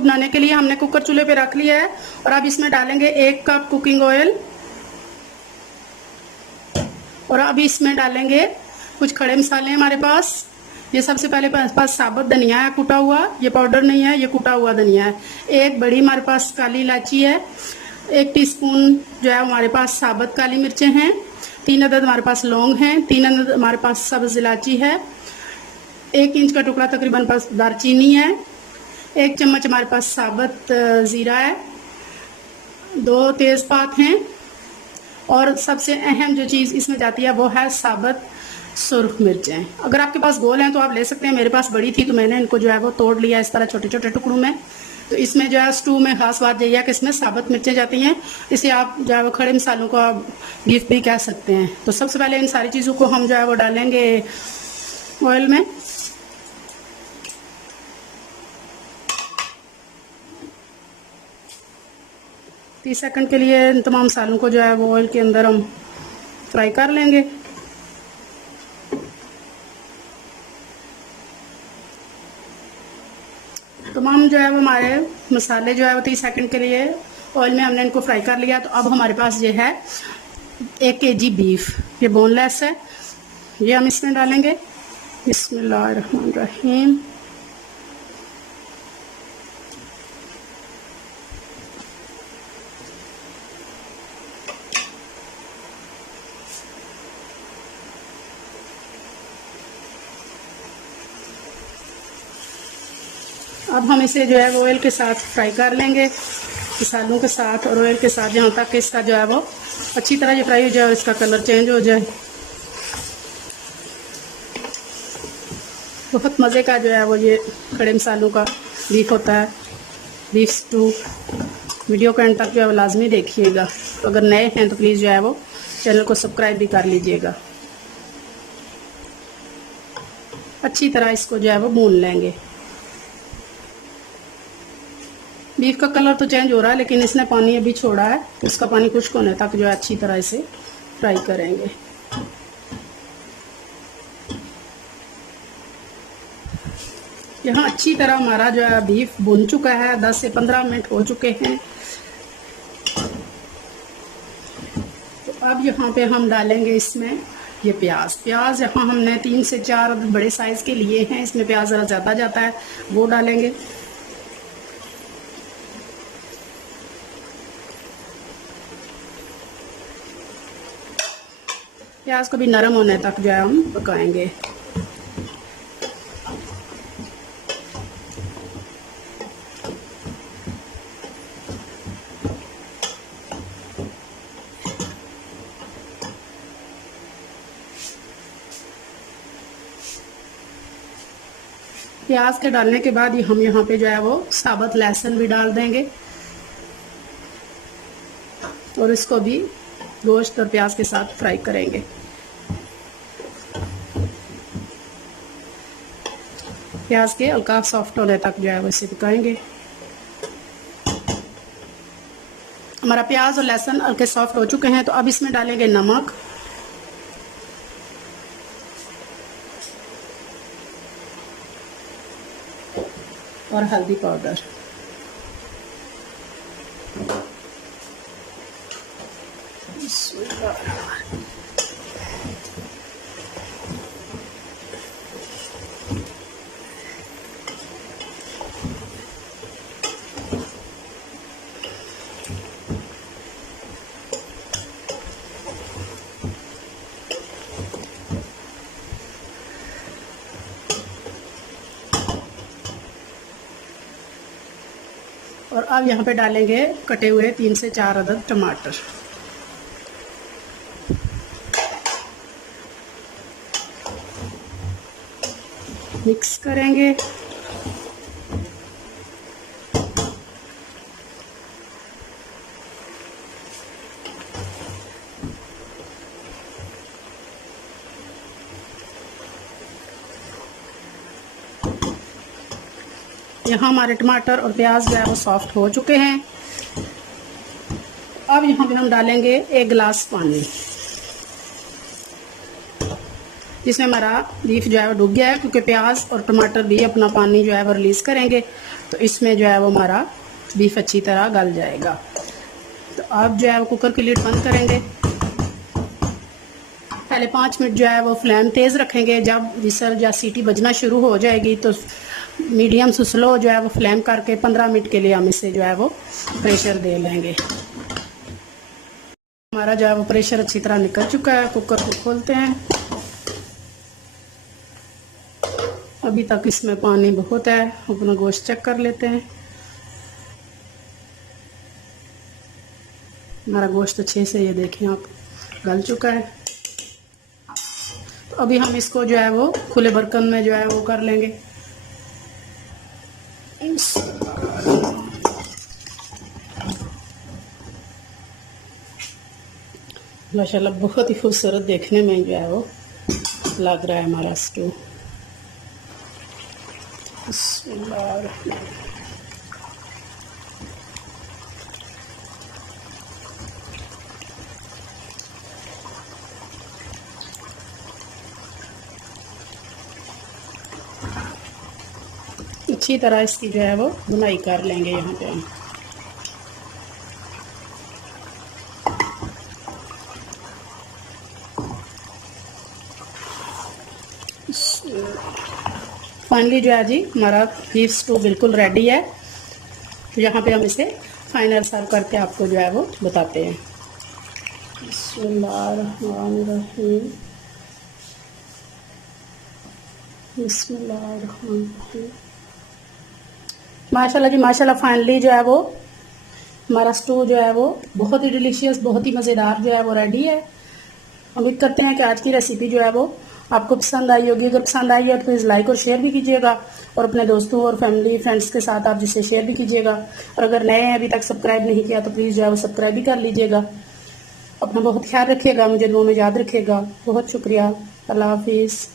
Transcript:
बनाने के लिए हमने कुकर चूल्हे पे रख लिया है। और अब इसमें डालेंगे 1 कप कुकिंग ऑयल। और अब इसमें डालेंगे कुछ खड़े मसाले हमारे पास। ये सबसे पहले पास साबुत धनिया है कुटा हुआ, ये पाउडर नहीं है, ये कुटा हुआ धनिया है। 1 बड़ी हमारे पास काली इलायची है। 1 टीस्पून जो है हमारे पास साबुत काली मिर्चें हैं। 3 अदद हमारे पास लौंग हैं। 3 अदद हमारे पास सब्ज इलायची है। 1 इंच का टुकड़ा तकरीबन पास दालचीनी है। 1 चम्मच हमारे पास साबुत जीरा है। 2 तेज़पात हैं। और सबसे अहम जो चीज़ इसमें जाती है वो है साबुत सुर्ख मिर्चें। अगर आपके पास गोल हैं तो आप ले सकते हैं, मेरे पास बड़ी थी तो मैंने इनको जो है वो तोड़ लिया इस तरह छोटे छोटे टुकड़ों में। तो इसमें जो है स्टू में खास बात यही है कि इसमें साबुत मिर्चें जाती हैं। इसे आप जो है वो खड़े मसालों का गिफ्ट भी कह सकते हैं। तो सबसे पहले इन सारी चीज़ों को हम जो है वो डालेंगे ऑयल में। 30 सेकंड के लिए इन तमाम मसालों को जो है वो ऑयल के अंदर हम फ्राई कर लेंगे। तमाम जो है वो हमारे मसाले जो है वो 30 सेकंड के लिए ऑयल में हमने इनको फ्राई कर लिया। तो अब हमारे पास ये है 1 kg बीफ, ये बोनलेस है, ये हम इसमें डालेंगे। बिस्मिल्लाहिर्रहमानिर्रहीम। अब हम इसे जो है वो ऑयल के साथ फ्राई कर लेंगे, मसालों के साथ और ऑयल के साथ, जहाँ तक इसका जो है वो अच्छी तरह ये फ्राई हो जाए और इसका कलर चेंज हो जाए। बहुत मज़े का जो है वो ये खड़े मसालों का बीफ होता है, बीफ स्टू। वीडियो के एंड तक जो है वो लाजमी देखिएगा। तो अगर नए हैं तो प्लीज़ जो है वो चैनल को सब्सक्राइब भी कर लीजिएगा। अच्छी तरह इसको जो है वो भून लेंगे। बीफ का कलर तो चेंज हो रहा है लेकिन इसने पानी अभी छोड़ा है, इसका पानी खुश्क होने तक जो है अच्छी तरह इसे फ्राई करेंगे। यहाँ अच्छी तरह हमारा जो है बीफ भुन चुका है, 10 से 15 मिनट हो चुके हैं। तो अब यहाँ पे हम डालेंगे इसमें ये प्याज यहाँ हमने 3 से 4 बड़े साइज़ के लिए हैं। इसमें प्याज ज़रा ज़्यादा जाता है, वो डालेंगे। प्याज को भी नरम होने तक जो है हम पकाएंगे। प्याज के डालने के बाद हम यहाँ पे जो है वो साबुत लहसुन भी डाल देंगे और इसको भी गोश्त और प्याज के साथ फ्राई करेंगे। प्याज के हल्का सॉफ्ट होने तक जो है वो इसे पकाएंगे। हमारा प्याज और लहसुन हल्के सॉफ्ट हो चुके हैं। तो अब इसमें डालेंगे नमक, और हल्दी पाउडर। और अब यहाँ पे डालेंगे कटे हुए 3 से 4 अदद टमाटर। मिक्स करेंगे। यहाँ हमारे टमाटर और प्याज जो है वो सॉफ्ट हो चुके हैं। अब यहाँ पे हम डालेंगे 1 गिलास पानी, जिसमें हमारा बीफ जो है वो डूब गया है, क्योंकि प्याज और टमाटर भी अपना पानी जो है वो रिलीज़ करेंगे। तो इसमें जो है वो हमारा बीफ अच्छी तरह गल जाएगा। तो आप जो है वो कुकर की लीड बंद करेंगे। पहले 5 मिनट जो है वो फ्लेम तेज़ रखेंगे। जब विसल या सीटी बजना शुरू हो जाएगी तो मीडियम से स्लो जो है वो फ्लेम करके 15 मिनट के लिए हम इसे जो है वो प्रेशर दे लेंगे। हमारा जो है वो प्रेशर अच्छी तरह निकल चुका है। कुकर को खोलते हैं। अभी तक इसमें पानी बहुत है, अपना गोश्त चेक कर लेते हैं। हमारा गोश्त अच्छे से ये देखें आप गल चुका है। तो अभी हम इसको जो है वो खुले बर्तन में जो है वो कर लेंगे। माशाल्लाह बहुत ही खूबसूरत देखने में जो है वो लग रहा है हमारा स्टू। अच्छी तरह इसकी जो है वो बुनाई कर लेंगे यहाँ पे हम। फाइनली जो है जी हमारा बीफ स्टू बिल्कुल रेडी है। तो यहाँ पे हम इसे फाइनल सर्व करके आपको जो है वो बताते हैं। बिस्मिल्लाहिर्रहमानिर्रहीम। बिस्मिल्लाहिर्रहमानिर्रहीम। माशाल्लाह जी माशाल्लाह, फाइनली जो है वो हमारा स्टू जो है वो बहुत ही डिलीशियस, बहुत ही मज़ेदार जो है वो रेडी है। उम्मीद करते हैं कि आज की रेसिपी जो है वो आपको पसंद आई होगी। अगर पसंद आई है तो प्लीज़ लाइक और शेयर भी कीजिएगा और अपने दोस्तों और फैमिली फ्रेंड्स के साथ आप जिसे शेयर भी कीजिएगा। और अगर नए हैं, अभी तक सब्सक्राइब नहीं किया तो प्लीज़ जो है वो सब्सक्राइब भी कर लीजिएगा। अपना बहुत ख्याल रखिएगा, मुझे दुआ में याद रखिएगा। बहुत शुक्रिया। अल्लाह हाफिज़।